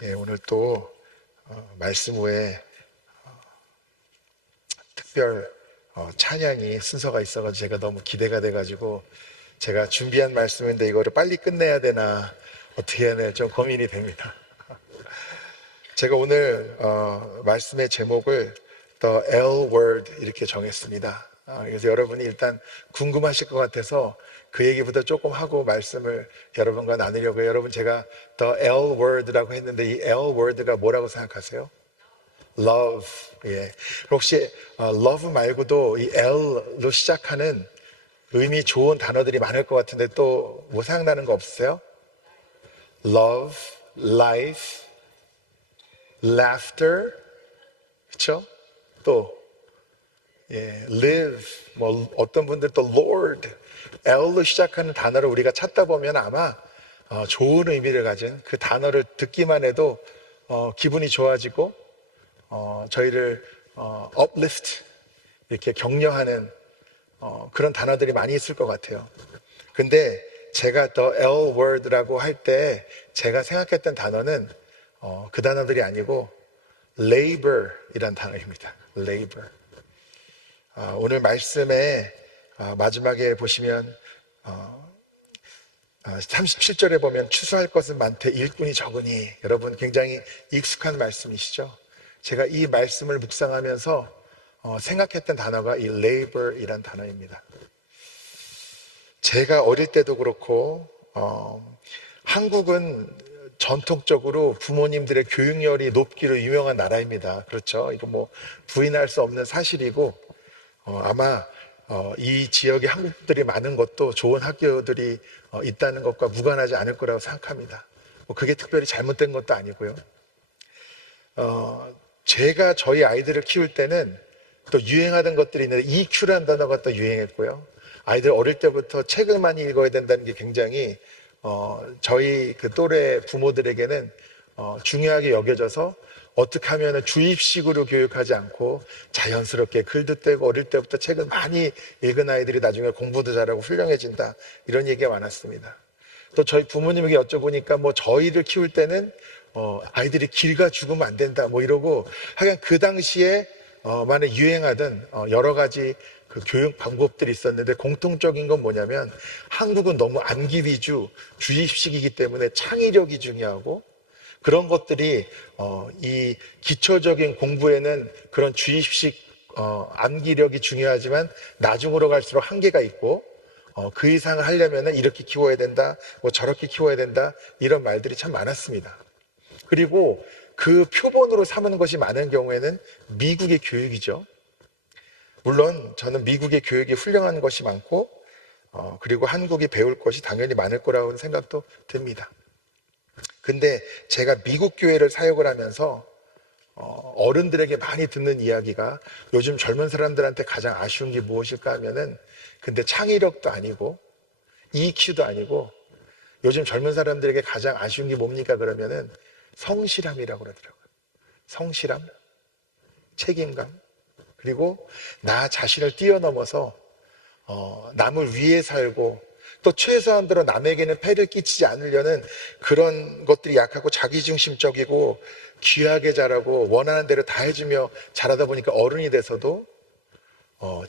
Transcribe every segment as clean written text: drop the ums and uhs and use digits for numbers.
오늘 또 말씀 후에 특별 찬양이 순서가 있어가지고 제가 너무 기대가 돼가지고 제가 준비한 말씀인데 이거를 빨리 끝내야 되나 어떻게 해야 되나 좀 고민이 됩니다. 제가 오늘 말씀의 제목을 The L Word 이렇게 정했습니다. 그래서 여러분이 일단 궁금하실 것 같아서 그 얘기부터 조금 하고 말씀을 여러분과 나누려고요. 여러분, 제가 The L Word라고 했는데 이 L Word가 뭐라고 생각하세요? Love. 예. 혹시 love 말고도 이 L로 시작하는 의미 좋은 단어들이 많을 것 같은데 또 뭐 생각나는 거 없으세요? Love, life, laughter, 그렇죠? 또 live, 뭐 어떤 분들 또 Lord, L로 시작하는 단어를 우리가 찾다 보면 아마 좋은 의미를 가진 그 단어를 듣기만 해도 기분이 좋아지고 저희를 uplift, 이렇게 격려하는 그런 단어들이 많이 있을 것 같아요. 근데 제가 The L word라고 할 때 제가 생각했던 단어는 그 단어들이 아니고 labor이란 단어입니다. labor. 오늘 말씀의 마지막에 보시면 37절에 보면 추수할 것은 많되 일꾼이 적으니, 여러분 굉장히 익숙한 말씀이시죠? 제가 이 말씀을 묵상하면서 생각했던 단어가 이 labor이란 단어입니다. 제가 어릴 때도 그렇고 한국은 전통적으로 부모님들의 교육열이 높기로 유명한 나라입니다. 그렇죠? 이거 뭐 부인할 수 없는 사실이고 아마 이 지역에 한국들이 많은 것도 좋은 학교들이 있다는 것과 무관하지 않을 거라고 생각합니다. 뭐 그게 특별히 잘못된 것도 아니고요. 제가 저희 아이들을 키울 때는 또 유행하던 것들이 있는데 EQ라는 단어가 또 유행했고요. 아이들 어릴 때부터 책을 많이 읽어야 된다는 게 굉장히 저희 그 또래 부모들에게는 중요하게 여겨져서 어떻게 하면 주입식으로 교육하지 않고 자연스럽게 글도 떼고 어릴 때부터 책을 많이 읽은 아이들이 나중에 공부도 잘하고 훌륭해진다, 이런 얘기가 많았습니다. 또 저희 부모님에게 여쭤보니까 뭐 저희를 키울 때는 아이들이 길가 죽으면 안 된다 뭐 이러고, 하여간 그 당시에 만에 유행하던 여러 가지 그 교육 방법들이 있었는데 공통적인 건 뭐냐면 한국은 너무 암기 위주 주입식이기 때문에 창의력이 중요하고, 그런 것들이 이 기초적인 공부에는 그런 주입식 암기력이 중요하지만 나중으로 갈수록 한계가 있고 그 이상을 하려면 이렇게 키워야 된다, 뭐 저렇게 키워야 된다, 이런 말들이 참 많았습니다. 그리고 그 표본으로 삼은 것이 많은 경우에는 미국의 교육이죠. 물론 저는 미국의 교육이 훌륭한 것이 많고 그리고 한국이 배울 것이 당연히 많을 거라고 생각도 듭니다. 근데 제가 미국 교회를 사역을 하면서 어른들에게 많이 듣는 이야기가 요즘 젊은 사람들한테 가장 아쉬운 게 무엇일까 하면은, 근데 창의력도 아니고 EQ도 아니고 요즘 젊은 사람들에게 가장 아쉬운 게 뭡니까 그러면은 성실함이라고 그러더라고요. 성실함, 책임감, 그리고 나 자신을 뛰어넘어서 남을 위해 살고 또 최소한대로 남에게는 폐를 끼치지 않으려는 그런 것들이 약하고 자기중심적이고 귀하게 자라고 원하는 대로 다 해주며 자라다 보니까 어른이 돼서도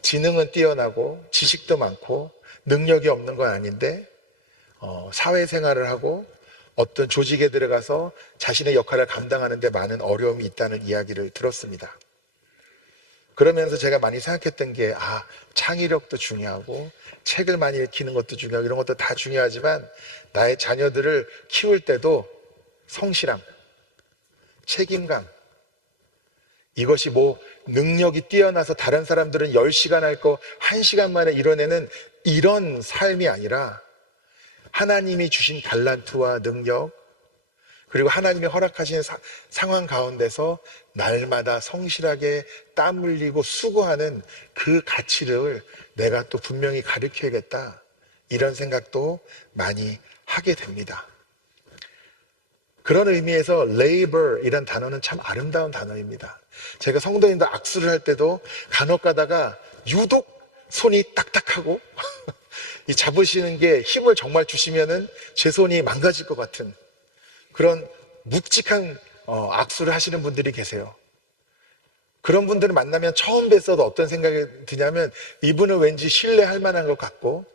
지능은 뛰어나고 지식도 많고 능력이 없는 건 아닌데 사회생활을 하고 어떤 조직에 들어가서 자신의 역할을 감당하는 데 많은 어려움이 있다는 이야기를 들었습니다. 그러면서 제가 많이 생각했던 게 창의력도 중요하고 책을 많이 읽히는 것도 중요하고 이런 것도 다 중요하지만 나의 자녀들을 키울 때도 성실함, 책임감, 이것이 뭐 능력이 뛰어나서 다른 사람들은 10시간 할 거 1시간 만에 이뤄내는 이런 삶이 아니라 하나님이 주신 달란트와 능력, 그리고 하나님이 허락하신 상황 가운데서 날마다 성실하게 땀 흘리고 수고하는 그 가치를 내가 또 분명히 가르쳐야겠다, 이런 생각도 많이 하게 됩니다. 그런 의미에서 labor 이란 단어는 참 아름다운 단어입니다. 제가 성도님들 악수를 할 때도 간혹 가다가 유독 손이 딱딱하고 이 잡으시는 게 힘을 정말 주시면은 제 손이 망가질 것 같은 그런 묵직한 악수를 하시는 분들이 계세요. 그런 분들을 만나면 처음 뵀어도 어떤 생각이 드냐면 이분은 왠지 신뢰할 만한 것 같고,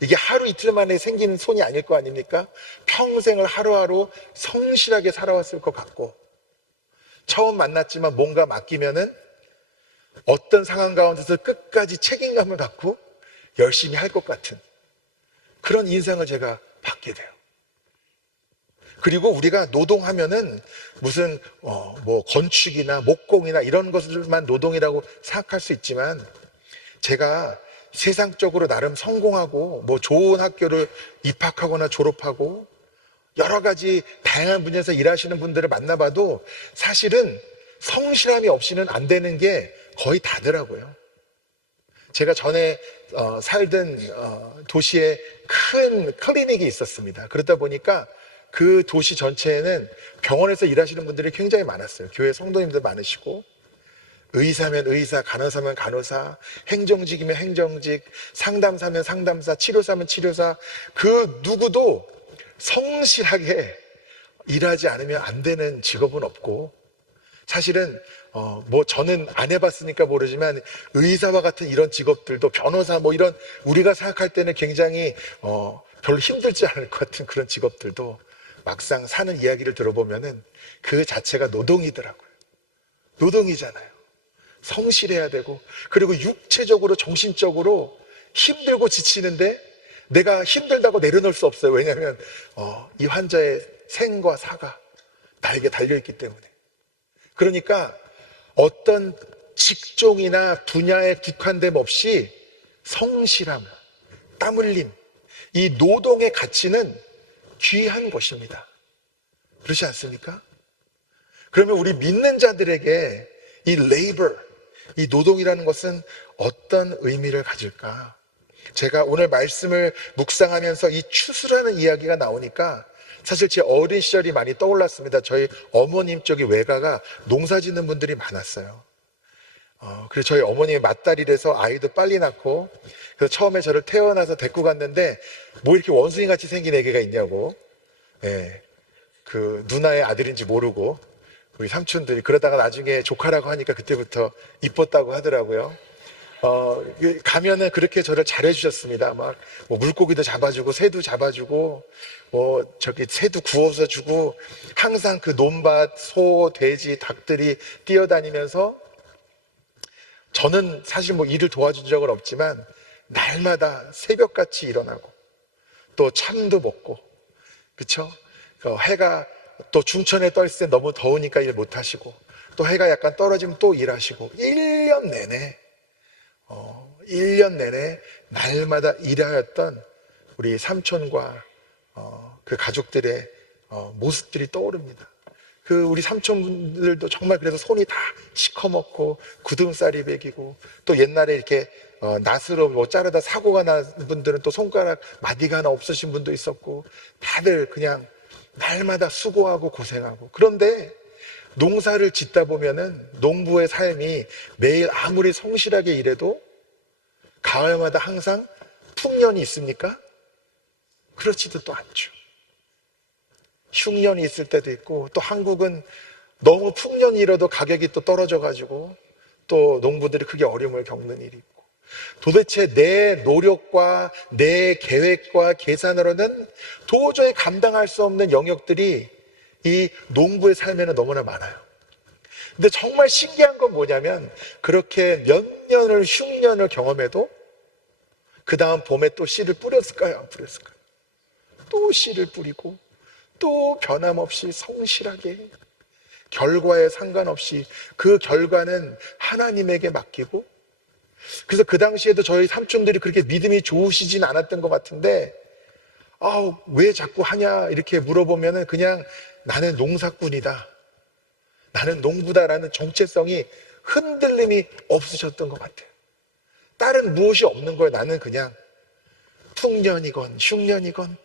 이게 하루 이틀 만에 생긴 손이 아닐 거 아닙니까? 평생을 하루하루 성실하게 살아왔을 것 같고, 처음 만났지만 뭔가 맡기면은 어떤 상황 가운데서 끝까지 책임감을 갖고 열심히 할 것 같은 그런 인상을 제가 받게 돼요. 그리고 우리가 노동하면은 무슨 뭐 건축이나 목공이나 이런 것들만 노동이라고 생각할 수 있지만, 제가 세상적으로 나름 성공하고 뭐 좋은 학교를 입학하거나 졸업하고 여러 가지 다양한 분야에서 일하시는 분들을 만나봐도 사실은 성실함이 없이는 안 되는 게 거의 다더라고요. 제가 전에 살던 도시에 큰 클리닉이 있었습니다. 그러다 보니까 그 도시 전체에는 병원에서 일하시는 분들이 굉장히 많았어요. 교회 성도님들 많으시고, 의사면 의사, 간호사면 간호사, 행정직이면 행정직, 상담사면 상담사, 치료사면 치료사, 그 누구도 성실하게 일하지 않으면 안 되는 직업은 없고, 사실은 뭐 저는 안 해봤으니까 모르지만 의사와 같은 이런 직업들도, 변호사 뭐 이런 우리가 생각할 때는 굉장히 별로 힘들지 않을 것 같은 그런 직업들도 막상 사는 이야기를 들어보면은 그 자체가 노동이더라고요. 노동이잖아요. 성실해야 되고, 그리고 육체적으로 정신적으로 힘들고 지치는데 내가 힘들다고 내려놓을 수 없어요. 왜냐하면 이 환자의 생과 사가 나에게 달려있기 때문에. 그러니까 어떤 직종이나 분야에 국한됨 없이 성실함, 땀 흘림, 이 노동의 가치는 귀한 것입니다. 그렇지 않습니까? 그러면 우리 믿는 자들에게 이 labor, 이 노동이라는 것은 어떤 의미를 가질까? 제가 오늘 말씀을 묵상하면서 이 추수라는 이야기가 나오니까 사실 제 어린 시절이 많이 떠올랐습니다. 저희 어머님 쪽이 외가가 농사 짓는 분들이 많았어요. 그래서 저희 어머님이 맞다리라서 아이도 빨리 낳고, 그래서 처음에 저를 태어나서 데리고 갔는데 뭐 이렇게 원숭이 같이 생긴 애기가 있냐고, 그 누나의 아들인지 모르고 우리 삼촌들이, 그러다가 나중에 조카라고 하니까 그때부터 이뻤다고 하더라고요. 가면은 그렇게 저를 잘해주셨습니다. 막, 뭐, 물고기도 잡아주고, 새도 잡아주고, 뭐, 새도 구워서 주고, 항상 그 논밭, 소, 돼지, 닭들이 뛰어다니면서, 저는 사실 뭐 일을 도와준 적은 없지만, 날마다 새벽같이 일어나고, 또 참도 먹고, 그쵸? 해가 또 중천에 떠 있을 때 너무 더우니까 일 못 하시고, 또 해가 약간 떨어지면 또 일하시고, 1년 내내, 1년 내내 날마다 일하였던 우리 삼촌과 그 가족들의 모습들이 떠오릅니다. 그 우리 삼촌분들도 정말 그래서 손이 다 시커멓고 굳은살이 배기고, 또 옛날에 이렇게 낫으로 뭐 자르다 사고가 난 분들은 또 손가락 마디가 하나 없으신 분도 있었고, 다들 그냥 날마다 수고하고 고생하고. 그런데 농사를 짓다 보면은 농부의 삶이 매일 아무리 성실하게 일해도 가을마다 항상 풍년이 있습니까? 그렇지도 또 않죠. 흉년이 있을 때도 있고, 또 한국은 너무 풍년이 일어도 가격이 또 떨어져가지고 또 농부들이 크게 어려움을 겪는 일이 있고, 도대체 내 노력과 내 계획과 계산으로는 도저히 감당할 수 없는 영역들이 이 농부의 삶에는 너무나 많아요. 근데 정말 신기한 건 뭐냐면, 그렇게 몇 년을 흉년을 경험해도 그 다음 봄에 또 씨를 뿌렸을까요? 안 뿌렸을까요? 또 씨를 뿌리고, 또 변함없이 성실하게, 결과에 상관없이 그 결과는 하나님에게 맡기고. 그래서 그 당시에도 저희 삼촌들이 그렇게 믿음이 좋으시진 않았던 것 같은데, 왜 자꾸 하냐 이렇게 물어보면은 그냥 나는 농사꾼이다, 나는 농부다라는 정체성이 흔들림이 없으셨던 것 같아요. 다른 무엇이 없는 거예요. 나는 그냥 풍년이건 흉년이건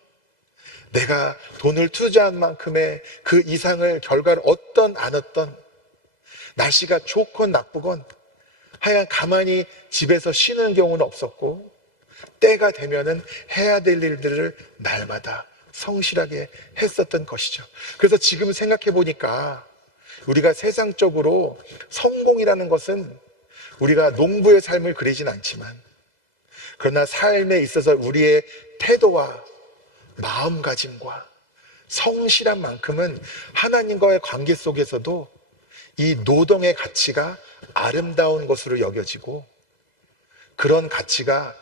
내가 돈을 투자한 만큼의 그 이상을 결과를 얻던 안 얻던, 날씨가 좋건 나쁘건 하여간 가만히 집에서 쉬는 경우는 없었고, 때가 되면은 해야 될 일들을 날마다 성실하게 했었던 것이죠. 그래서 지금 생각해 보니까 우리가 세상적으로 성공이라는 것은 우리가 농부의 삶을 그리진 않지만, 그러나 삶에 있어서 우리의 태도와 마음가짐과 성실한 만큼은 하나님과의 관계 속에서도 이 노동의 가치가 아름다운 것으로 여겨지고, 그런 가치가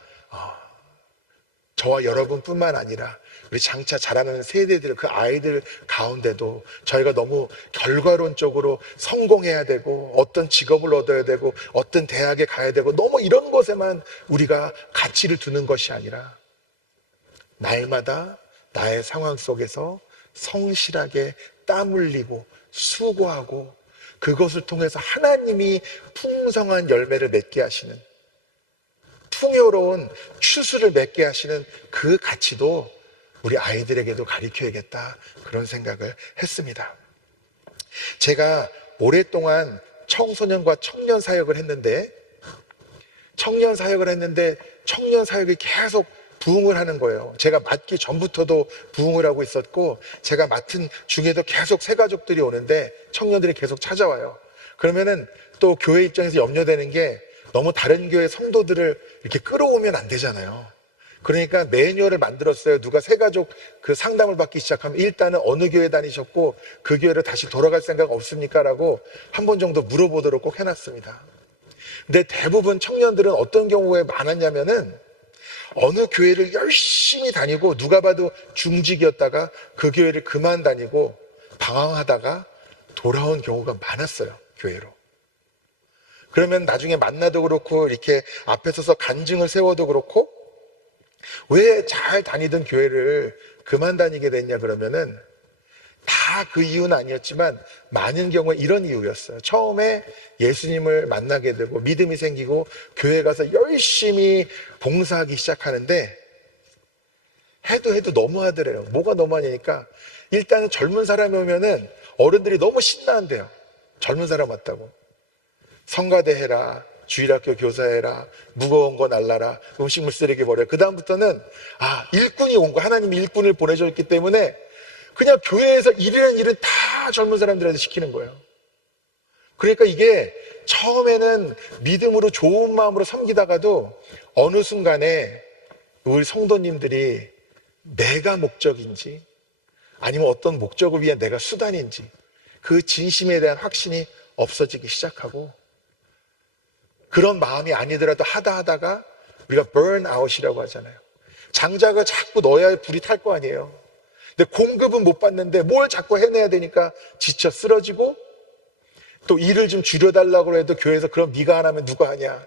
저와 여러분뿐만 아니라 우리 장차 자라는 세대들, 그 아이들 가운데도 저희가 너무 결과론적으로 성공해야 되고 어떤 직업을 얻어야 되고 어떤 대학에 가야 되고 너무 이런 것에만 우리가 가치를 두는 것이 아니라 날마다 나의 상황 속에서 성실하게 땀 흘리고 수고하고 그것을 통해서 하나님이 풍성한 열매를 맺게 하시는, 풍요로운 추수를 맺게 하시는 그 가치도 우리 아이들에게도 가르쳐야겠다, 그런 생각을 했습니다. 제가 오랫동안 청소년과 청년 사역을 했는데 청년 사역이 계속 부흥을 하는 거예요. 제가 맡기 전부터도 부흥을 하고 있었고, 제가 맡은 중에도 계속 새 가족들이 오는데 청년들이 계속 찾아와요. 그러면은 또 교회 입장에서 염려되는 게 너무 다른 교회 성도들을 이렇게 끌어오면 안 되잖아요. 그러니까 매뉴얼을 만들었어요. 누가 새 가족 그 상담을 받기 시작하면 일단은 어느 교회 다니셨고 그 교회로 다시 돌아갈 생각 없습니까? 라고 한 번 정도 물어보도록 꼭 해놨습니다. 근데 대부분 청년들은 어떤 경우에 많았냐면은 어느 교회를 열심히 다니고 누가 봐도 중직이었다가 그 교회를 그만 다니고 방황하다가 돌아온 경우가 많았어요, 교회로. 그러면 나중에 만나도 그렇고 이렇게 앞에 서서 간증을 세워도 그렇고 왜 잘 다니던 교회를 그만 다니게 됐냐 그러면은 다 그 이유는 아니었지만 많은 경우에 이런 이유였어요. 처음에 예수님을 만나게 되고 믿음이 생기고 교회 가서 열심히 봉사하기 시작하는데 해도 너무하더래요. 뭐가 너무하냐니까 일단은 젊은 사람이 오면은 어른들이 너무 신나한대요. 젊은 사람 왔다고. 성가대 해라, 주일학교 교사해라, 무거운 거 날라라, 음식물 쓰레기 버려. 그 다음부터는 일꾼이 온 거, 하나님이 일꾼을 보내줬기 때문에 그냥 교회에서 일이라는 일은 다 젊은 사람들한테 시키는 거예요. 그러니까 이게 처음에는 믿음으로 좋은 마음으로 섬기다가도 어느 순간에 우리 성도님들이 내가 목적인지 아니면 어떤 목적을 위한 내가 수단인지 그 진심에 대한 확신이 없어지기 시작하고, 그런 마음이 아니더라도 하다가 우리가 burnout이라고 하잖아요. 장작을 자꾸 넣어야 불이 탈 거 아니에요. 근데 공급은 못 받는데 뭘 자꾸 해내야 되니까 지쳐 쓰러지고, 또 일을 좀 줄여달라고 해도 교회에서 그럼 네가 안 하면 누가 하냐,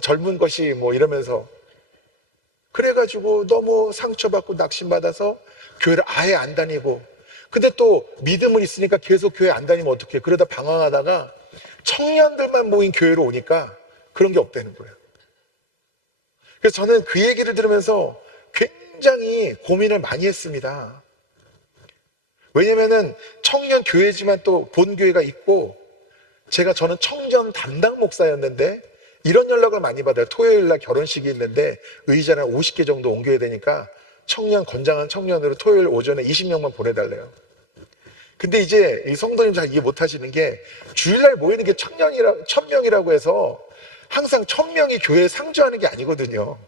젊은 것이 뭐 이러면서, 그래가지고 너무 상처받고 낙심받아서 교회를 아예 안 다니고, 근데 또 믿음은 있으니까 계속 교회 안 다니면 어떡해. 그러다 방황하다가 청년들만 모인 교회로 오니까 그런 게 없다는 거예요. 그래서 저는 그 얘기를 들으면서 굉장히 고민을 많이 했습니다. 왜냐면은 청년 교회지만 또 본교회가 있고, 저는 청년 담당 목사였는데 이런 연락을 많이 받아요. 토요일날 결혼식이 있는데 의자를 50개 정도 옮겨야 되니까 건장한 청년으로 토요일 오전에 20명만 보내달래요. 근데 이제 이 성도님 잘 이해 못 하시는 게 주일날 모이는 게 1000명이라고 해서 항상 1000명이 교회에 상주하는 게 아니거든요.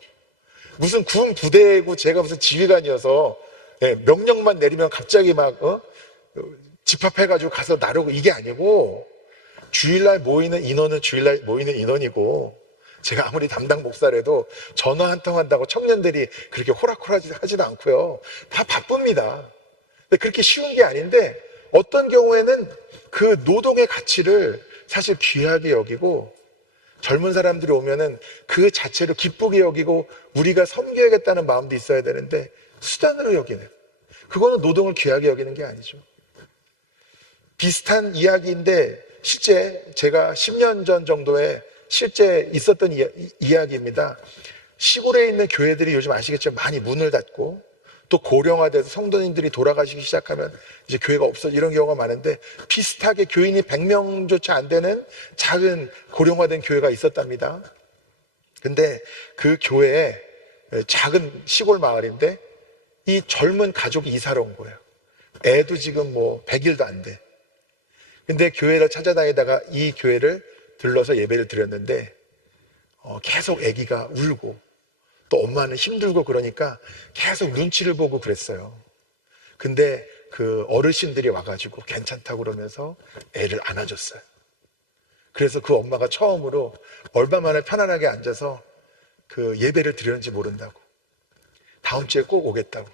무슨 군 부대고 제가 무슨 지휘관이어서 명령만 내리면 갑자기 막 집합해가지고 가서 나르고 이게 아니고, 주일날 모이는 인원은 주일날 모이는 인원이고, 제가 아무리 담당 목사라도 전화 한 통 한다고 청년들이 그렇게 호락호락하지도 않고요. 다 바쁩니다. 근데 그렇게 쉬운 게 아닌데 어떤 경우에는 그 노동의 가치를 사실 귀하게 여기고, 젊은 사람들이 오면은 그 자체로 기쁘게 여기고 우리가 섬겨야겠다는 마음도 있어야 되는데 수단으로 여기는, 그거는 노동을 귀하게 여기는 게 아니죠. 비슷한 이야기인데 실제 제가 10년 전 정도에 실제 있었던 이야기입니다. 시골에 있는 교회들이 요즘 아시겠지만 많이 문을 닫고 또 고령화돼서 성도님들이 돌아가시기 시작하면 이제 교회가 없어져, 이런 경우가 많은데 비슷하게 교인이 100명조차 안 되는 작은 고령화된 교회가 있었답니다. 근데 그 교회에 작은 시골 마을인데 이 젊은 가족이 이사를 온 거예요. 애도 지금 뭐 100일도 안 돼. 근데 교회를 찾아다니다가 이 교회를 들러서 예배를 드렸는데 계속 아기가 울고 또 엄마는 힘들고 그러니까 계속 눈치를 보고 그랬어요. 근데 그 어르신들이 와가지고 괜찮다고 그러면서 애를 안아줬어요. 그래서 그 엄마가 처음으로 얼마 만에 편안하게 앉아서 그 예배를 드렸는지 모른다고, 다음 주에 꼭 오겠다고.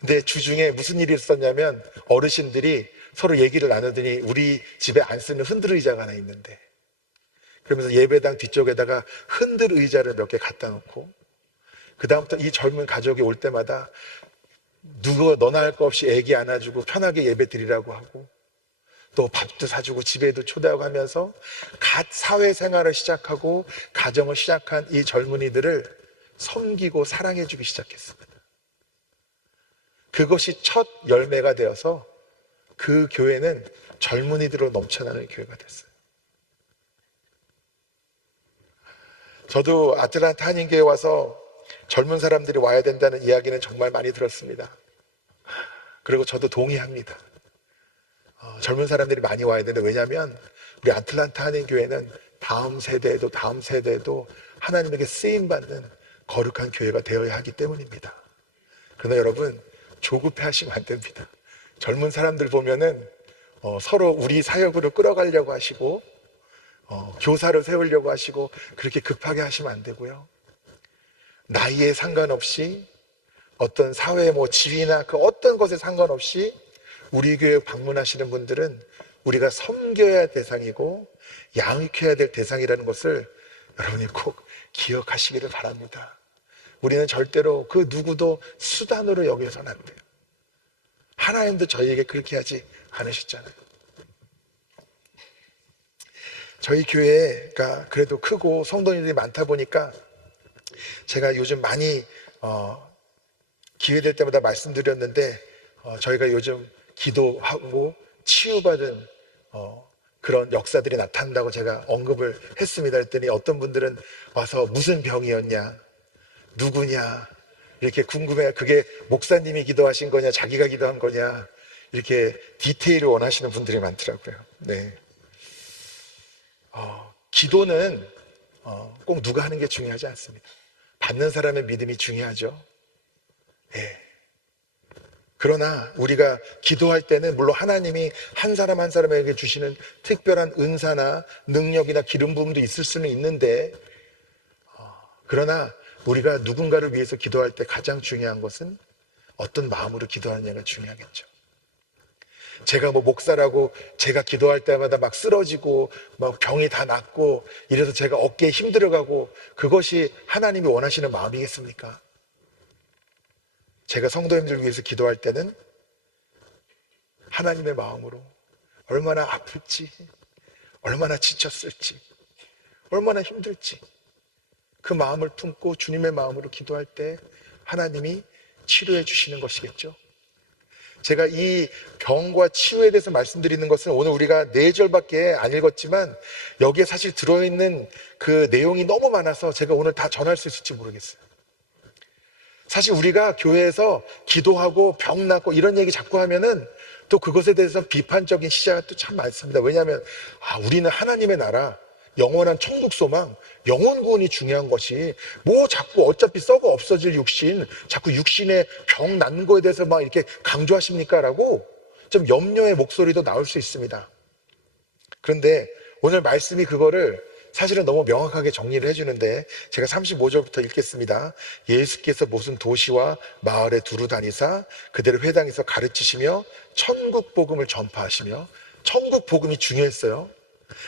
근데 주중에 무슨 일이 있었냐면 어르신들이 서로 얘기를 나누더니 우리 집에 안 쓰는 흔들 의자가 하나 있는데, 그러면서 예배당 뒤쪽에다가 흔들 의자를 몇 개 갖다 놓고 그 다음부터 이 젊은 가족이 올 때마다 누구 너나 할 거 없이 애기 안아주고 편하게 예배 드리라고 하고 또 밥도 사주고 집에도 초대하고 하면서 갓 사회생활을 시작하고 가정을 시작한 이 젊은이들을 섬기고 사랑해주기 시작했습니다. 그것이 첫 열매가 되어서 그 교회는 젊은이들로 넘쳐나는 교회가 됐어요. 저도 아틀란타 한인교회에 와서 젊은 사람들이 와야 된다는 이야기는 정말 많이 들었습니다. 그리고 저도 동의합니다. 젊은 사람들이 많이 와야 되는데, 왜냐하면 우리 아틀란타 한인교회는 다음 세대에도 하나님에게 쓰임받는 거룩한 교회가 되어야 하기 때문입니다. 그러나 여러분, 조급해 하시면 안 됩니다. 젊은 사람들 보면은 서로 우리 사역으로 끌어가려고 하시고 교사를 세우려고 하시고 그렇게 급하게 하시면 안 되고요. 나이에 상관없이 어떤 사회 지위나 그 어떤 것에 상관없이 우리 교회 방문하시는 분들은 우리가 섬겨야 할 대상이고 양육해야 될 대상이라는 것을 여러분이 꼭 기억하시기를 바랍니다. 우리는 절대로 그 누구도 수단으로 여겨서는 안 돼요. 하나님도 저희에게 그렇게 하지 않으셨잖아요. 저희 교회가 그래도 크고 성도님들이 많다 보니까 제가 요즘 많이 기회될 때마다 말씀드렸는데 저희가 요즘 기도하고 치유받은 그런 역사들이 나타난다고 제가 언급을 했습니다. 그랬더니 어떤 분들은 와서 무슨 병이었냐, 누구냐 이렇게 궁금해. 그게 목사님이 기도하신 거냐, 자기가 기도한 거냐, 이렇게 디테일을 원하시는 분들이 많더라고요. 네. 기도는 꼭 누가 하는 게 중요하지 않습니다. 받는 사람의 믿음이 중요하죠. 네. 그러나 우리가 기도할 때는 물론 하나님이 한 사람 한 사람에게 주시는 특별한 은사나 능력이나 기름 부음도 있을 수는 있는데, 그러나 우리가 누군가를 위해서 기도할 때 가장 중요한 것은 어떤 마음으로 기도하느냐가 중요하겠죠. 제가 목사라고 제가 기도할 때마다 막 쓰러지고 막 병이 다 낫고 이래서 제가 어깨에 힘들어가고 그것이 하나님이 원하시는 마음이겠습니까? 제가 성도님들 위해서 기도할 때는 하나님의 마음으로 얼마나 아플지, 얼마나 지쳤을지, 얼마나 힘들지 그 마음을 품고 주님의 마음으로 기도할 때 하나님이 치료해 주시는 것이겠죠. 제가 이 병과 치유에 대해서 말씀드리는 것은 오늘 우리가 4절밖에 안 읽었지만 여기에 사실 들어있는 그 내용이 너무 많아서 제가 오늘 다 전할 수 있을지 모르겠어요. 사실 우리가 교회에서 기도하고 병 낫고 이런 얘기 자꾸 하면은 또 그것에 대해서 비판적인 시야가 또 참 많습니다. 왜냐하면 우리는 하나님의 나라, 영원한 천국 소망, 영혼 구원이 중요한 것이 자꾸 어차피 썩어 없어질 육신, 자꾸 육신의 병 낫는 거에 대해서 막 이렇게 강조하십니까? 라고 좀 염려의 목소리도 나올 수 있습니다. 그런데 오늘 말씀이 그거를 사실은 너무 명확하게 정리를 해주는데 제가 35절부터 읽겠습니다. 예수께서 무슨 도시와 마을에 두루 다니사 그들을 회당에서 가르치시며 천국 복음을 전파하시며, 천국 복음이 중요했어요.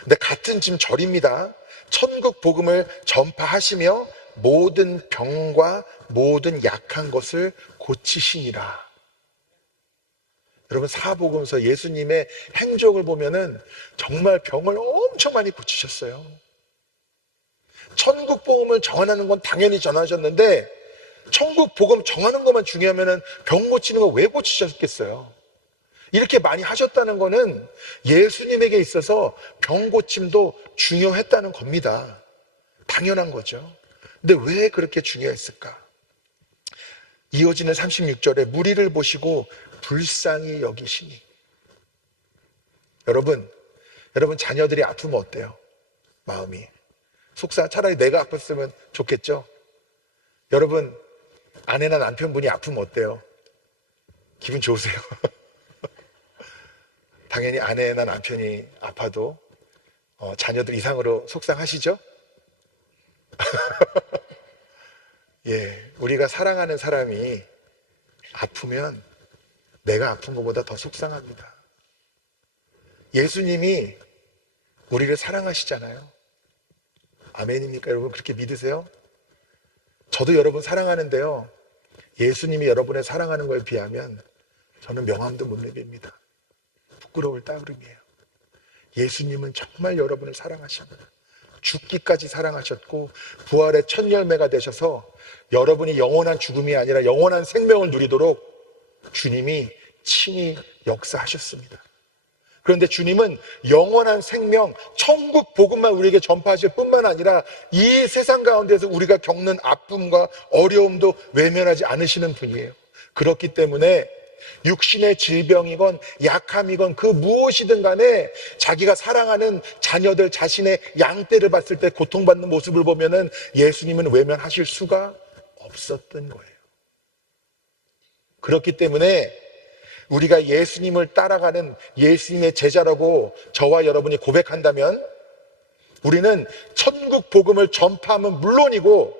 근데 같은 지금 절입니다. 천국 복음을 전파하시며 모든 병과 모든 약한 것을 고치시니라. 여러분, 사복음서 예수님의 행적을 보면은 정말 병을 엄청 많이 고치셨어요. 천국 복음을 전하는 건 당연히 전하셨는데 천국 복음 전하는 것만 중요하면은 병 고치는 거 왜 고치셨겠어요? 이렇게 많이 하셨다는 거는 예수님에게 있어서 병 고침도 중요했다는 겁니다. 당연한 거죠. 근데 왜 그렇게 중요했을까? 이어지는 36절에 무리를 보시고 불쌍히 여기시니. 여러분 자녀들이 아프면 어때요? 마음이 차라리 내가 아팠으면 좋겠죠? 여러분 아내나 남편분이 아프면 어때요? 기분 좋으세요? 당연히 아내나 남편이 아파도 자녀들 이상으로 속상하시죠? 예, 우리가 사랑하는 사람이 아프면 내가 아픈 것보다 더 속상합니다. 예수님이 우리를 사랑하시잖아요. 아멘입니까? 여러분 그렇게 믿으세요? 저도 여러분 사랑하는데요, 예수님이 여러분을 사랑하는 거에 비하면 저는 명함도 못 내밉니다. 부끄러울 따름이에요. 예수님은 정말 여러분을 사랑하십니다. 죽기까지 사랑하셨고 부활의 첫 열매가 되셔서 여러분이 영원한 죽음이 아니라 영원한 생명을 누리도록 주님이 친히 역사하셨습니다. 그런데 주님은 영원한 생명, 천국 복음만 우리에게 전파하실 뿐만 아니라 이 세상 가운데서 우리가 겪는 아픔과 어려움도 외면하지 않으시는 분이에요. 그렇기 때문에 육신의 질병이건 약함이건 그 무엇이든 간에 자기가 사랑하는 자녀들 자신의 양떼를 봤을 때 고통받는 모습을 보면은 예수님은 외면하실 수가 없었던 거예요. 그렇기 때문에 우리가 예수님을 따라가는 예수님의 제자라고 저와 여러분이 고백한다면 우리는 천국 복음을 전파하면 물론이고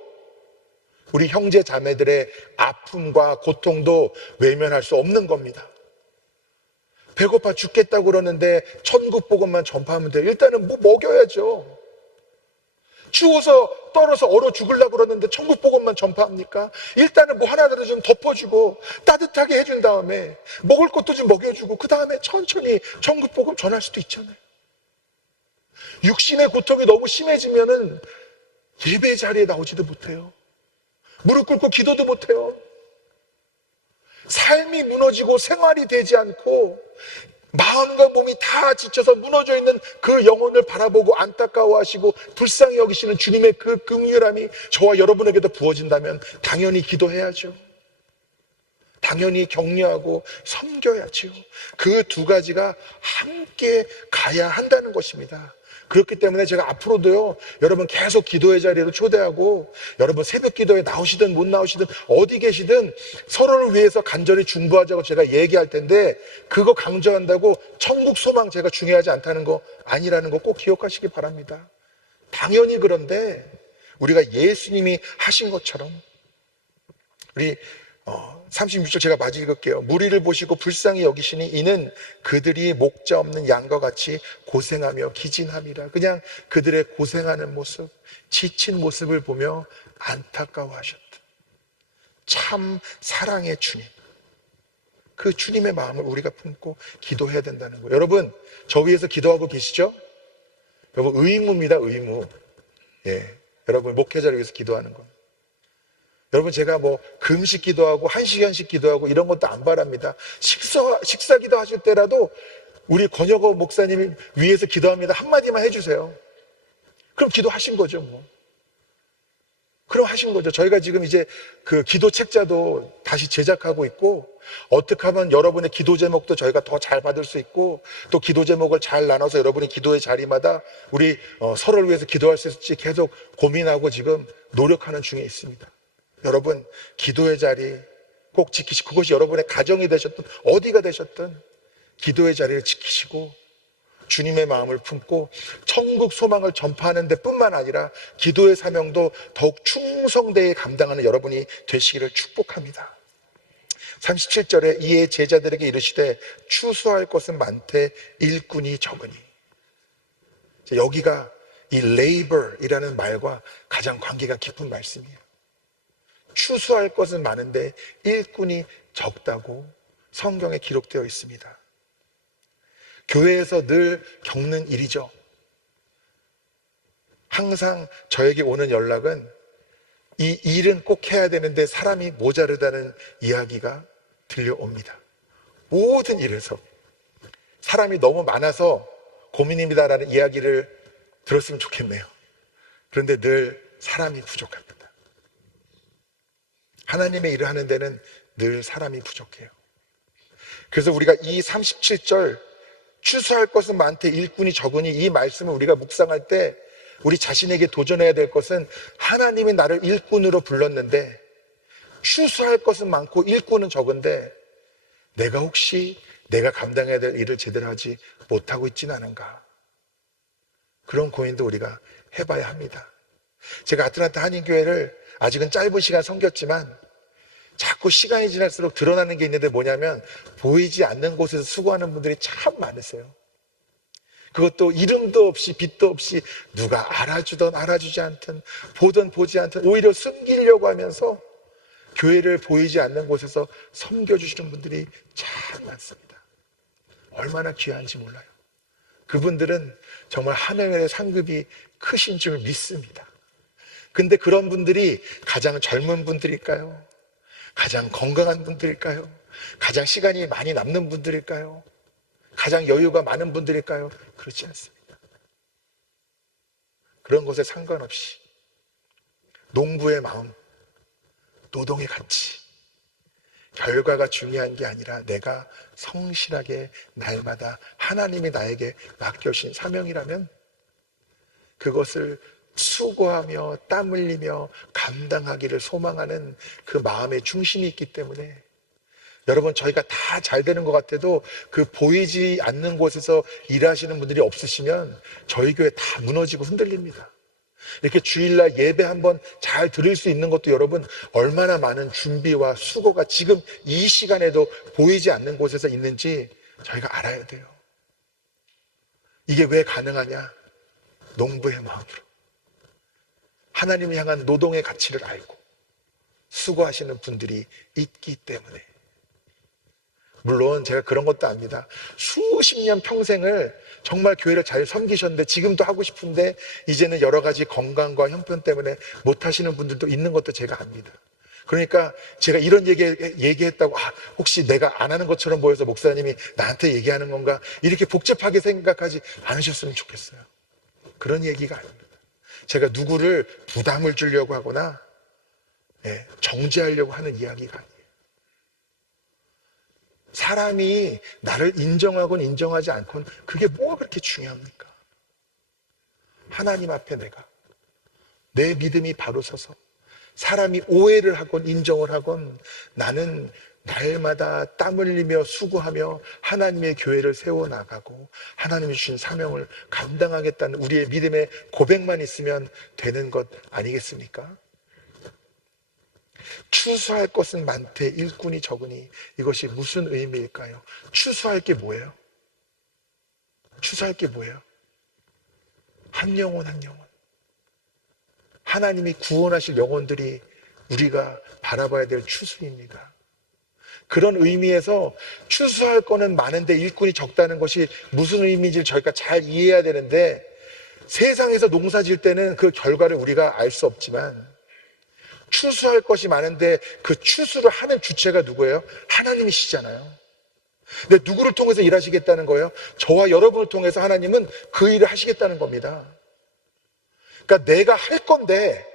우리 형제 자매들의 아픔과 고통도 외면할 수 없는 겁니다. 배고파 죽겠다고 그러는데 천국 복음만 전파하면 돼요. 일단은 뭐 먹여야죠. 추워서 떨어서 얼어 죽으려고 그러는데 천국 복음만 전파합니까? 일단은 뭐 하나라도 좀 덮어주고 따뜻하게 해준 다음에 먹을 것도 좀 먹여주고 그 다음에 천천히 천국 복음 전할 수도 있잖아요. 육신의 고통이 너무 심해지면은 예배 자리에 나오지도 못해요. 무릎 꿇고 기도도 못해요. 삶이 무너지고 생활이 되지 않고 마음과 몸이 다 지쳐서 무너져 있는 그 영혼을 바라보고 안타까워하시고 불쌍히 여기시는 주님의 그 긍휼함이 저와 여러분에게도 부어진다면 당연히 기도해야죠. 당연히 격려하고 섬겨야죠. 그 두 가지가 함께 가야 한다는 것입니다. 그렇기 때문에 제가 앞으로도요, 여러분 계속 기도의 자리로 초대하고 여러분 새벽 기도에 나오시든 못 나오시든 어디 계시든 서로를 위해서 간절히 중보하자고 제가 얘기할 텐데 그거 강조한다고 천국 소망 제가 중요하지 않다는 거 아니라는 거 꼭 기억하시기 바랍니다. 당연히 그런데 우리가 예수님이 하신 것처럼 우리 36절 제가 마저 읽을게요. 무리를 보시고 불쌍히 여기시니 이는 그들이 목자 없는 양과 같이 고생하며 기진함이라. 그냥 그들의 고생하는 모습, 지친 모습을 보며 안타까워하셨다. 참 사랑의 주님, 그 주님의 마음을 우리가 품고 기도해야 된다는 거예요. 여러분 저 위해서 기도하고 계시죠? 여러분 의무입니다. 의무. 예, 여러분 목회자를 위해서 기도하는 겁니다. 여러분 제가 뭐 금식 기도하고 1시간씩 기도하고 이런 것도 안 바랍니다. 식사 기도하실 때라도 우리 권혁호 목사님이 위해서 기도합니다 한마디만 해주세요. 그럼 기도하신 거죠 뭐. 그럼 하신 거죠. 저희가 지금 이제 그 기도 책자도 다시 제작하고 있고 어떻게 하면 여러분의 기도 제목도 저희가 더 잘 받을 수 있고 또 기도 제목을 잘 나눠서 여러분의 기도의 자리마다 우리 서로를 위해서 기도할 수 있을지 계속 고민하고 지금 노력하는 중에 있습니다. 여러분 기도의 자리 꼭 지키시고 그것이 여러분의 가정이 되셨든 어디가 되셨든 기도의 자리를 지키시고 주님의 마음을 품고 천국 소망을 전파하는 데 뿐만 아니라 기도의 사명도 더욱 충성되게 감당하는 여러분이 되시기를 축복합니다. 37절에 이에 제자들에게 이르시되 추수할 것은 많되 일꾼이 적으니. 여기가 이 labor이라는 말과 가장 관계가 깊은 말씀이에요. 추수할 것은 많은데 일꾼이 적다고 성경에 기록되어 있습니다. 교회에서 늘 겪는 일이죠. 항상 저에게 오는 연락은 이 일은 꼭 해야 되는데 사람이 모자르다는 이야기가 들려옵니다. 모든 일에서 사람이 너무 많아서 고민입니다라는 이야기를 들었으면 좋겠네요. 그런데 늘 사람이 부족합니다. 하나님의 일을 하는 데는 늘 사람이 부족해요. 그래서 우리가 이 37절 추수할 것은 많되 일꾼이 적으니 이 말씀을 우리가 묵상할 때 우리 자신에게 도전해야 될 것은 하나님이 나를 일꾼으로 불렀는데 추수할 것은 많고 일꾼은 적은데 내가 혹시 내가 감당해야 될 일을 제대로 하지 못하고 있지는 않은가? 그런 고민도 우리가 해봐야 합니다. 제가 아틀란타 한인교회를 아직은 짧은 시간 섬겼지만 자꾸 시간이 지날수록 드러나는 게 있는데 뭐냐면 보이지 않는 곳에서 수고하는 분들이 참 많으세요. 그것도 이름도 없이 빛도 없이 누가 알아주든 알아주지 않든 보든 보지 않든 오히려 숨기려고 하면서 교회를 보이지 않는 곳에서 섬겨주시는 분들이 참 많습니다. 얼마나 귀한지 몰라요. 그분들은 정말 하늘의 상급이 크신 줄 믿습니다. 근데 그런 분들이 가장 젊은 분들일까요? 가장 건강한 분들일까요? 가장 시간이 많이 남는 분들일까요? 가장 여유가 많은 분들일까요? 그렇지 않습니다. 그런 것에 상관없이 농부의 마음, 노동의 가치, 결과가 중요한 게 아니라 내가 성실하게 날마다 하나님이 나에게 맡겨주신 사명이라면 그것을 수고하며 땀 흘리며 감당하기를 소망하는 그 마음의 중심이 있기 때문에 여러분, 저희가 다 잘 되는 것 같아도 그 보이지 않는 곳에서 일하시는 분들이 없으시면 저희 교회 다 무너지고 흔들립니다. 이렇게 주일날 예배 한번 잘 들을 수 있는 것도 여러분 얼마나 많은 준비와 수고가 지금 이 시간에도 보이지 않는 곳에서 있는지 저희가 알아야 돼요. 이게 왜 가능하냐? 농부의 마음으로 하나님을 향한 노동의 가치를 알고 수고하시는 분들이 있기 때문에. 물론 제가 그런 것도 압니다. 수십 년 평생을 정말 교회를 잘 섬기셨는데 지금도 하고 싶은데 이제는 여러 가지 건강과 형편 때문에 못 하시는 분들도 있는 것도 제가 압니다. 그러니까 제가 이런 얘기했다고 혹시 내가 안 하는 것처럼 보여서 목사님이 나한테 얘기하는 건가 이렇게 복잡하게 생각하지 않으셨으면 좋겠어요. 그런 얘기가 아닙니다. 제가 누구를 부담을 주려고 하거나 정죄하려고 하는 이야기가 아니에요. 사람이 나를 인정하건 인정하지 않건 그게 뭐가 그렇게 중요합니까? 하나님 앞에 내가 내 믿음이 바로 서서 사람이 오해를 하건 인정을 하건 나는 날마다 땀 흘리며 수고하며 하나님의 교회를 세워나가고 하나님이 주신 사명을 감당하겠다는 우리의 믿음의 고백만 있으면 되는 것 아니겠습니까? 추수할 것은 많되 일꾼이 적으니 이것이 무슨 의미일까요? 추수할 게 뭐예요? 추수할 게 뭐예요? 한 영혼 한 영혼, 하나님이 구원하실 영혼들이 우리가 바라봐야 될 추수입니다. 그런 의미에서 추수할 거는 많은데 일꾼이 적다는 것이 무슨 의미인지 저희가 잘 이해해야 되는데, 세상에서 농사 지을 때는 그 결과를 우리가 알 수 없지만 추수할 것이 많은데 그 추수를 하는 주체가 누구예요? 하나님이시잖아요. 근데 누구를 통해서 일하시겠다는 거예요? 저와 여러분을 통해서 하나님은 그 일을 하시겠다는 겁니다. 그러니까 내가 할 건데,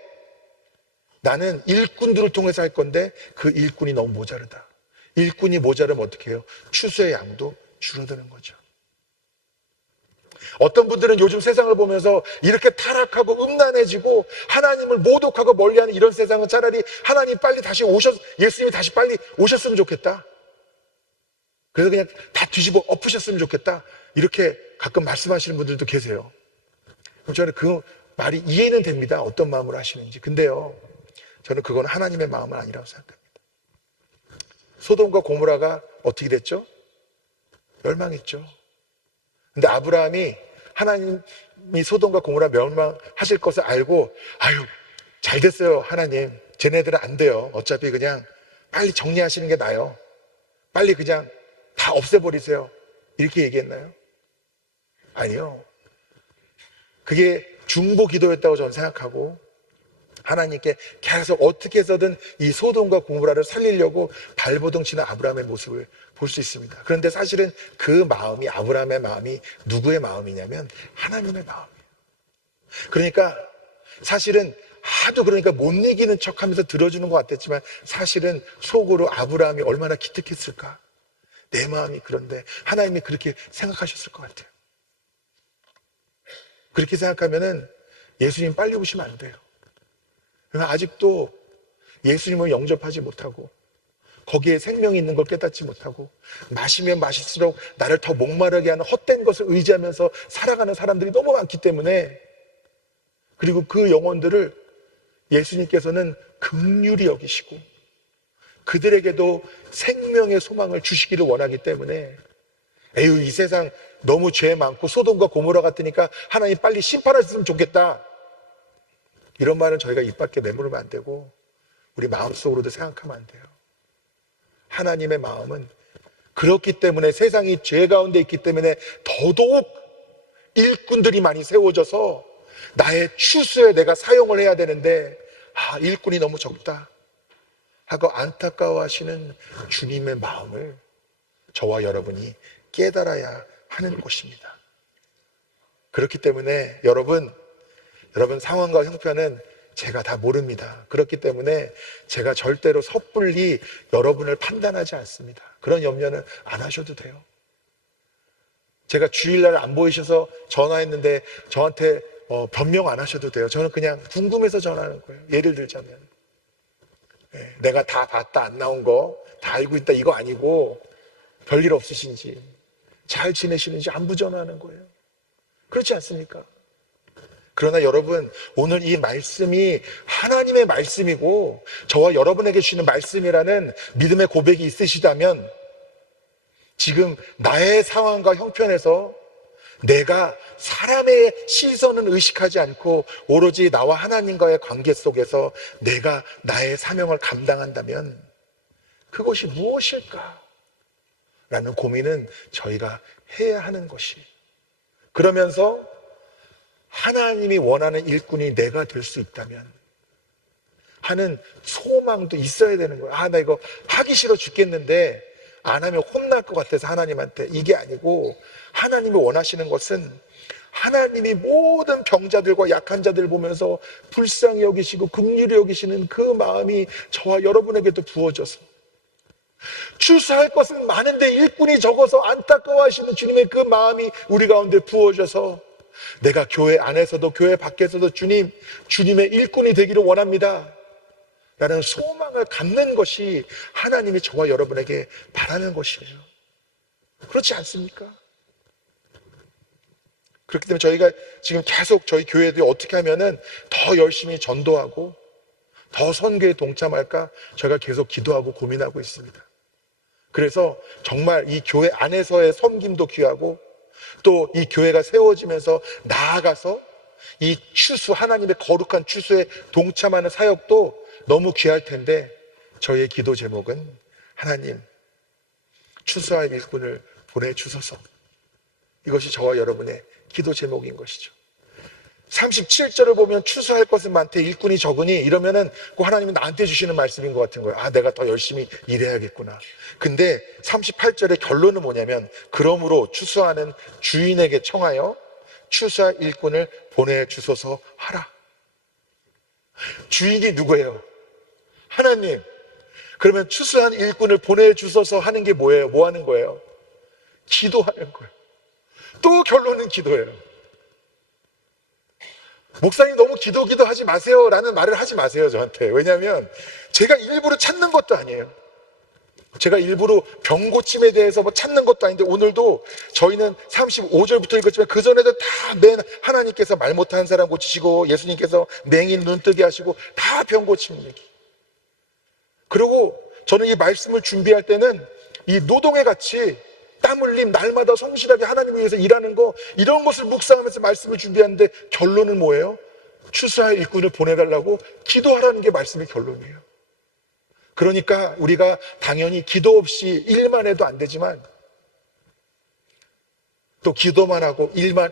나는 일꾼들을 통해서 할 건데 그 일꾼이 너무 모자르다. 일꾼이 모자르면 어떻게 해요? 추수의 양도 줄어드는 거죠. 어떤 분들은 요즘 세상을 보면서 이렇게 타락하고 음란해지고 하나님을 모독하고 멀리하는 이런 세상은 차라리 하나님 빨리 다시 예수님이 다시 빨리 오셨으면 좋겠다. 그래서 그냥 다 뒤집어 엎으셨으면 좋겠다. 이렇게 가끔 말씀하시는 분들도 계세요. 그럼 저는 그 말이 이해는 됩니다. 어떤 마음으로 하시는지. 근데요, 저는 그건 하나님의 마음은 아니라고 생각합니다. 소돔과 고모라가 어떻게 됐죠? 멸망했죠. 근데 아브라함이 하나님이 소돔과 고모라 멸망하실 것을 알고, 아유, 잘 됐어요, 하나님. 쟤네들은 안 돼요. 어차피 그냥 빨리 정리하시는 게 나아요. 빨리 그냥 다 없애버리세요. 이렇게 얘기했나요? 아니요. 그게 중보 기도였다고 저는 생각하고, 하나님께 계속 어떻게 해서든 이 소돔과 고모라를 살리려고 발버둥 치는 아브라함의 모습을 볼 수 있습니다. 그런데 사실은 그 마음이, 아브라함의 마음이 누구의 마음이냐면 하나님의 마음이에요. 그러니까 사실은 하도 그러니까 못 이기는 척하면서 들어주는 것 같았지만 사실은 속으로 아브라함이 얼마나 기특했을까. 내 마음이 그런데 하나님이 그렇게 생각하셨을 것 같아요. 그렇게 생각하면은 예수님 빨리 오시면 안 돼요. 그러나 아직도 예수님을 영접하지 못하고 거기에 생명이 있는 걸 깨닫지 못하고 마시면 마실수록 나를 더 목마르게 하는 헛된 것을 의지하면서 살아가는 사람들이 너무 많기 때문에, 그리고 그 영혼들을 예수님께서는 긍휼히 여기시고 그들에게도 생명의 소망을 주시기를 원하기 때문에, 에휴 이 세상 너무 죄 많고 소돔과 고모라 같으니까 하나님 빨리 심판하셨으면 좋겠다, 이런 말은 저희가 입 밖에 내물으면 안 되고 우리 마음속으로도 생각하면 안 돼요. 하나님의 마음은 그렇기 때문에, 세상이 죄 가운데 있기 때문에 더더욱 일꾼들이 많이 세워져서 나의 추수에 내가 사용을 해야 되는데 일꾼이 너무 적다 하고 안타까워하시는 주님의 마음을 저와 여러분이 깨달아야 하는 것입니다. 그렇기 때문에 여러분 상황과 형편은 제가 다 모릅니다. 그렇기 때문에 제가 절대로 섣불리 여러분을 판단하지 않습니다. 그런 염려는 안 하셔도 돼요. 제가 주일날 안 보이셔서 전화했는데 저한테 변명 안 하셔도 돼요. 저는 그냥 궁금해서 전화하는 거예요. 예를 들자면 내가 다 봤다, 안 나온 거 다 알고 있다, 이거 아니고 별일 없으신지, 잘 지내시는지 안부 전화하는 거예요. 그렇지 않습니까? 그러나 여러분, 오늘 이 말씀이 하나님의 말씀이고 저와 여러분에게 주시는 말씀이라는 믿음의 고백이 있으시다면, 지금 나의 상황과 형편에서 내가 사람의 시선은 의식하지 않고 오로지 나와 하나님과의 관계 속에서 내가 나의 사명을 감당한다면 그것이 무엇일까? 라는 고민은 저희가 해야 하는 것이, 그러면서 하나님이 원하는 일꾼이 내가 될 수 있다면 하는 소망도 있어야 되는 거예요. 나 이거 하기 싫어 죽겠는데 안 하면 혼날 것 같아서 하나님한테, 이게 아니고 하나님이 원하시는 것은 하나님이 모든 병자들과 약한 자들을 보면서 불쌍히 여기시고 긍휼히 여기시는 그 마음이 저와 여러분에게도 부어져서, 추수할 것은 많은데 일꾼이 적어서 안타까워하시는 주님의 그 마음이 우리 가운데 부어져서 내가 교회 안에서도 교회 밖에서도 주님의 일꾼이 되기를 원합니다 라는 소망을 갖는 것이 하나님이 저와 여러분에게 바라는 것이에요. 그렇지 않습니까? 그렇기 때문에 저희가 지금 계속 저희 교회들이 어떻게 하면은 더 열심히 전도하고 더 선교에 동참할까 저희가 계속 기도하고 고민하고 있습니다. 그래서 정말 이 교회 안에서의 섬김도 귀하고, 또 이 교회가 세워지면서 나아가서 이 추수, 하나님의 거룩한 추수에 동참하는 사역도 너무 귀할 텐데, 저희의 기도 제목은 하나님 추수할 일꾼을 보내주소서, 이것이 저와 여러분의 기도 제목인 것이죠. 37절을 보면 추수할 것은 많대 일꾼이 적으니, 이러면은 그 하나님은 나한테 주시는 말씀인 것 같은 거예요. 내가 더 열심히 일해야겠구나. 근데 38절의 결론은 뭐냐면, 그러므로 추수하는 주인에게 청하여 추수할 일꾼을 보내주소서 하라. 주인이 누구예요? 하나님. 그러면 추수한 일꾼을 보내주소서 하는 게 뭐예요? 뭐 하는 거예요? 기도하는 거예요. 또 결론은 기도예요. 목사님 너무 기도하지 마세요 라는 말을 하지 마세요 저한테. 왜냐하면 제가 일부러 찾는 것도 아니에요. 제가 일부러 병 고침에 대해서 찾는 것도 아닌데, 오늘도 저희는 35절부터 읽었지만 그 전에도 다 맨 하나님께서 말 못하는 사람 고치시고 예수님께서 맹인 눈뜨게 하시고 다 병 고치는 얘기. 그리고 저는 이 말씀을 준비할 때는 이 노동의 가치, 땀 흘림, 날마다 성실하게 하나님을 위해서 일하는 거, 이런 것을 묵상하면서 말씀을 준비하는데 결론은 뭐예요? 추수할 일꾼을 보내달라고 기도하라는 게 말씀의 결론이에요. 그러니까 우리가 당연히 기도 없이 일만 해도 안 되지만, 또 기도만 하고 일만,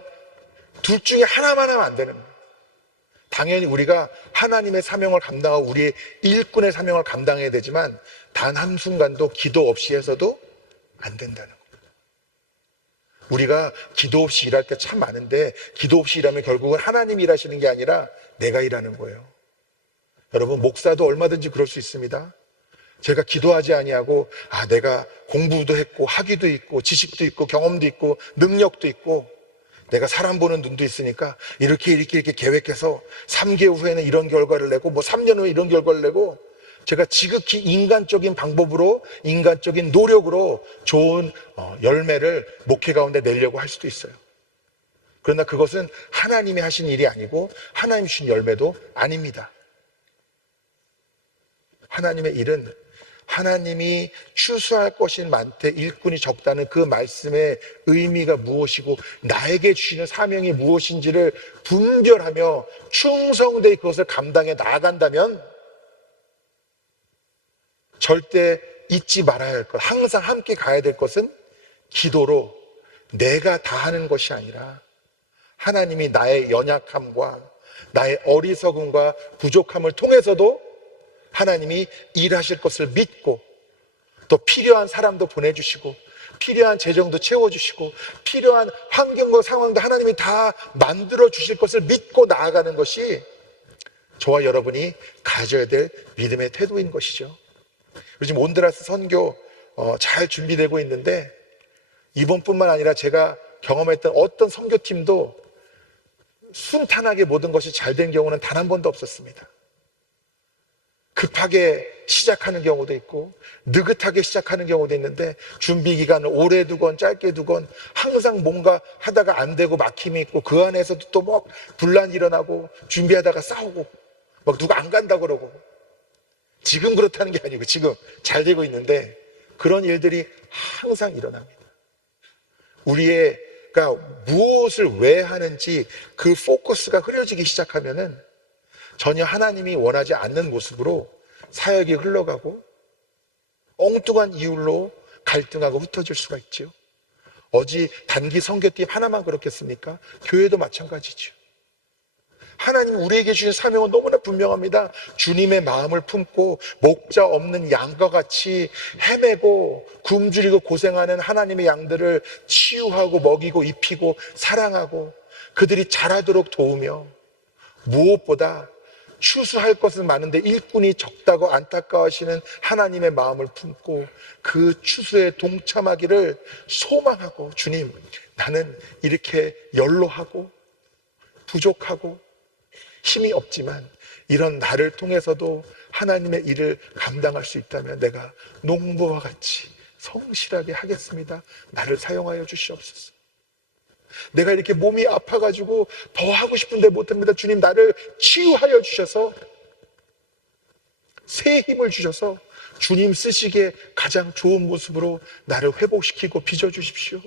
둘 중에 하나만 하면 안 되는 거예요. 당연히 우리가 하나님의 사명을 감당하고 우리의 일꾼의 사명을 감당해야 되지만, 단 한순간도 기도 없이 해서도 안 된다는 거예요. 우리가 기도 없이 일할 때 참 많은데, 기도 없이 일하면 결국은 하나님이 일하시는 게 아니라 내가 일하는 거예요. 여러분, 목사도 얼마든지 그럴 수 있습니다. 제가 기도하지 아니하고 내가 공부도 했고 학위도 있고 지식도 있고 경험도 있고 능력도 있고 내가 사람 보는 눈도 있으니까 이렇게 계획해서 3개월 후에는 이런 결과를 내고 3년 후에 이런 결과를 내고 제가 지극히 인간적인 방법으로 인간적인 노력으로 좋은 열매를 목회 가운데 내려고 할 수도 있어요. 그러나 그것은 하나님이 하신 일이 아니고 하나님이 주신 열매도 아닙니다. 하나님의 일은 하나님이 추수할 것이 많되 일꾼이 적다는 그 말씀의 의미가 무엇이고 나에게 주시는 사명이 무엇인지를 분별하며 충성되이 그것을 감당해 나아간다면 절대 잊지 말아야 할 것, 항상 함께 가야 될 것은 기도로 내가 다 하는 것이 아니라 하나님이 나의 연약함과 나의 어리석음과 부족함을 통해서도 하나님이 일하실 것을 믿고 또 필요한 사람도 보내주시고 필요한 재정도 채워주시고 필요한 환경과 상황도 하나님이 다 만들어 주실 것을 믿고 나아가는 것이 저와 여러분이 가져야 될 믿음의 태도인 것이죠. 지금 온드라스 선교 잘 준비되고 있는데 이번뿐만 아니라 제가 경험했던 어떤 선교팀도 순탄하게 모든 것이 잘 된 경우는 단 한 번도 없었습니다. 급하게 시작하는 경우도 있고 느긋하게 시작하는 경우도 있는데 준비 기간을 오래 두건 짧게 두건 항상 뭔가 하다가 안 되고 막힘이 있고 그 안에서도 또 막 분란이 일어나고 준비하다가 싸우고 막 누가 안 간다 그러고 지금 그렇다는 게 아니고 지금 잘 되고 있는데 그런 일들이 항상 일어납니다. 우리가 무엇을 왜 하는지 그 포커스가 흐려지기 시작하면은 전혀 하나님이 원하지 않는 모습으로 사역이 흘러가고 엉뚱한 이유로 갈등하고 흩어질 수가 있죠. 어디 단기 선교팀 하나만 그렇겠습니까? 교회도 마찬가지죠. 하나님 우리에게 주신 사명은 너무나 분명합니다. 주님의 마음을 품고 목자 없는 양과 같이 헤매고 굶주리고 고생하는 하나님의 양들을 치유하고 먹이고 입히고 사랑하고 그들이 자라도록 도우며 무엇보다 추수할 것은 많은데 일꾼이 적다고 안타까워하시는 하나님의 마음을 품고 그 추수에 동참하기를 소망하고 주님 나는 이렇게 연로하고 부족하고 힘이 없지만 이런 나를 통해서도 하나님의 일을 감당할 수 있다면 내가 농부와 같이 성실하게 하겠습니다. 나를 사용하여 주시옵소서. 내가 이렇게 몸이 아파가지고 더 하고 싶은데 못합니다. 주님 나를 치유하여 주셔서 새 힘을 주셔서 주님 쓰시기에 가장 좋은 모습으로 나를 회복시키고 빚어주십시오.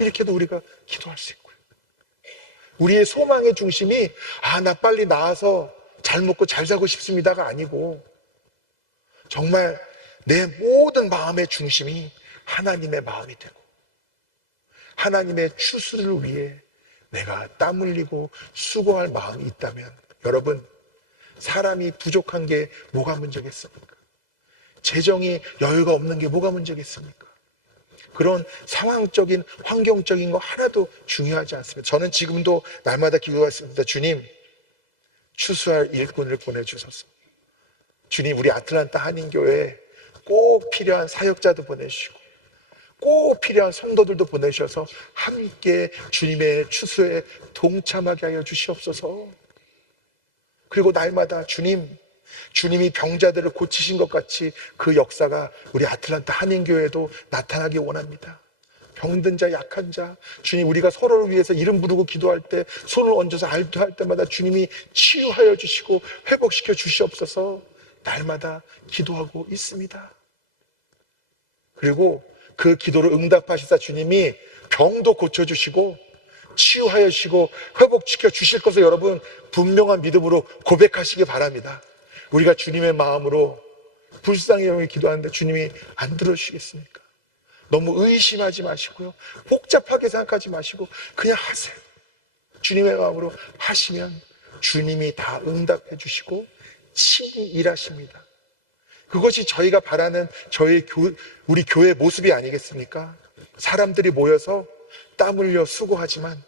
이렇게도 우리가 기도할 수 있고요. 우리의 소망의 중심이 나 빨리 나아서 잘 먹고 잘 자고 싶습니다가 아니고 정말 내 모든 마음의 중심이 하나님의 마음이 되고 하나님의 추수를 위해 내가 땀 흘리고 수고할 마음이 있다면 여러분 사람이 부족한 게 뭐가 문제겠습니까? 재정이 여유가 없는 게 뭐가 문제겠습니까? 그런 상황적인 환경적인 거 하나도 중요하지 않습니다. 저는 지금도 날마다 기도했습니다. 주님 추수할 일꾼을 보내주소서. 주님 우리 아틀란타 한인교회에 꼭 필요한 사역자도 보내주시고 꼭 필요한 성도들도 보내셔서 함께 주님의 추수에 동참하게 하여 주시옵소서. 그리고 날마다 주님이 병자들을 고치신 것 같이 그 역사가 우리 아틀란타 한인교회에도 나타나기 원합니다. 병든 자, 약한 자, 주님 우리가 서로를 위해서 이름 부르고 기도할 때 손을 얹어서 알도할 때마다 주님이 치유하여 주시고 회복시켜 주시옵소서. 날마다 기도하고 있습니다. 그리고 그 기도를 응답하시사 주님이 병도 고쳐주시고 치유하여 주시고 회복시켜 주실 것을 여러분 분명한 믿음으로 고백하시기 바랍니다. 우리가 주님의 마음으로 불쌍히 여기 기도하는데 주님이 안 들어주시겠습니까? 너무 의심하지 마시고요. 복잡하게 생각하지 마시고 그냥 하세요. 주님의 마음으로 하시면 주님이 다 응답해 주시고 친히 일하십니다. 그것이 저희가 바라는 우리 교회의 모습이 아니겠습니까? 사람들이 모여서 땀 흘려 수고하지만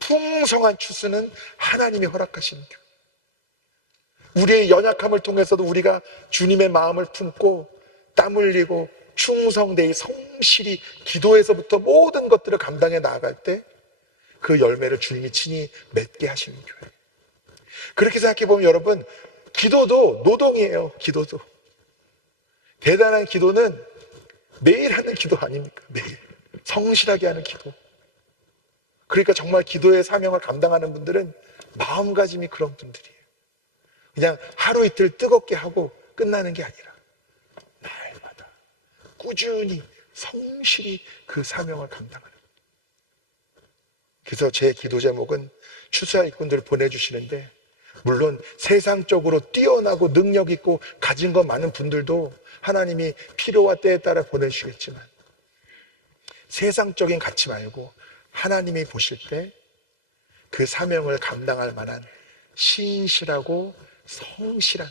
풍성한 추수는 하나님이 허락하시는 교회. 우리의 연약함을 통해서도 우리가 주님의 마음을 품고 땀 흘리고 충성되이 성실히 기도에서부터 모든 것들을 감당해 나아갈 때 그 열매를 주님이 친히 맺게 하시는 교회. 그렇게 생각해 보면 여러분, 기도도 노동이에요. 기도도. 대단한 기도는 매일 하는 기도 아닙니까? 매일 성실하게 하는 기도. 그러니까 정말 기도의 사명을 감당하는 분들은 마음가짐이 그런 분들이에요. 그냥 하루 이틀 뜨겁게 하고 끝나는 게 아니라 날마다 꾸준히 성실히 그 사명을 감당하는. 그래서 제 기도 제목은 추수할 일꾼들을 보내주시는데, 물론 세상적으로 뛰어나고 능력 있고 가진 것 많은 분들도 하나님이 필요와 때에 따라 보내주시겠지만, 세상적인 가치 말고 하나님이 보실 때 그 사명을 감당할 만한 신실하고 성실한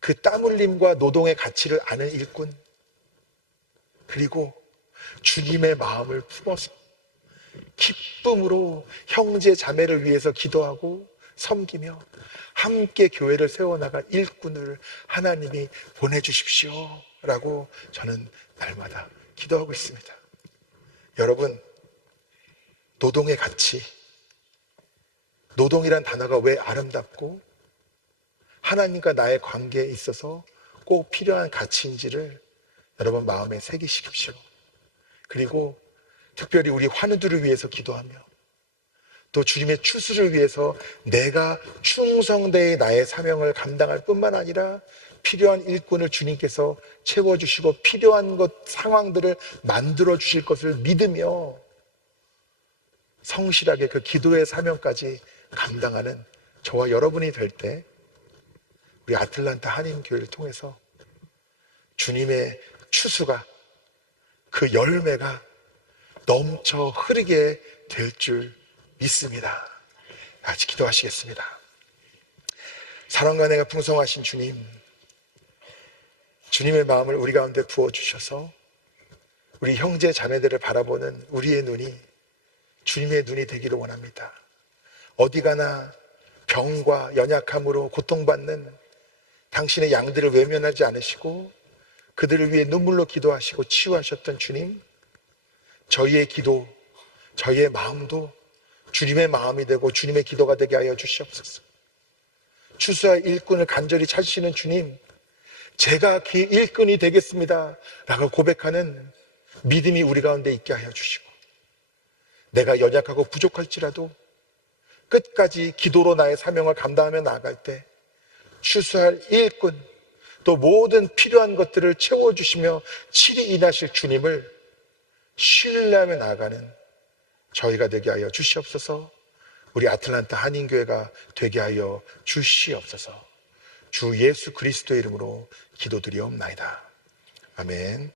그 땀 흘림과 노동의 가치를 아는 일꾼, 그리고 주님의 마음을 품어서 기쁨으로 형제 자매를 위해서 기도하고 섬기며 함께 교회를 세워나갈 일꾼을 하나님이 보내주십시오 라고 저는 날마다 기도하고 있습니다. 여러분, 노동의 가치, 노동이란 단어가 왜 아름답고 하나님과 나의 관계에 있어서 꼭 필요한 가치인지를 여러분 마음에 새기십시오. 그리고 특별히 우리 환우들을 위해서 기도하며 또 주님의 추수를 위해서 내가 충성되이 나의 사명을 감당할 뿐만 아니라 필요한 일꾼을 주님께서 채워주시고 필요한 것 상황들을 만들어 주실 것을 믿으며 성실하게 그 기도의 사명까지 감당하는 저와 여러분이 될 때 우리 아틀란타 한인교회를 통해서 주님의 추수가, 그 열매가 넘쳐 흐르게 될 줄 믿습니다. 같이 기도하시겠습니다. 사랑과 은혜가 풍성하신 주님, 주님의 마음을 우리 가운데 부어주셔서 우리 형제 자매들을 바라보는 우리의 눈이 주님의 눈이 되기를 원합니다. 어디 가나 병과 연약함으로 고통받는 당신의 양들을 외면하지 않으시고 그들을 위해 눈물로 기도하시고 치유하셨던 주님, 저희의 기도, 저희의 마음도 주님의 마음이 되고 주님의 기도가 되게 하여 주시옵소서. 추수할 일꾼을 간절히 찾으시는 주님, 제가 그 일꾼이 되겠습니다 라고 고백하는 믿음이 우리 가운데 있게 하여 주시고, 내가 연약하고 부족할지라도 끝까지 기도로 나의 사명을 감당하며 나아갈 때 추수할 일꾼, 또 모든 필요한 것들을 채워주시며 칠이 인하실 주님을 신뢰하며 나아가는 저희가 되게 하여 주시옵소서. 우리 아틀란타 한인교회가 되게 하여 주시옵소서. 주 예수 그리스도의 이름으로 기도드리옵나이다. 아멘.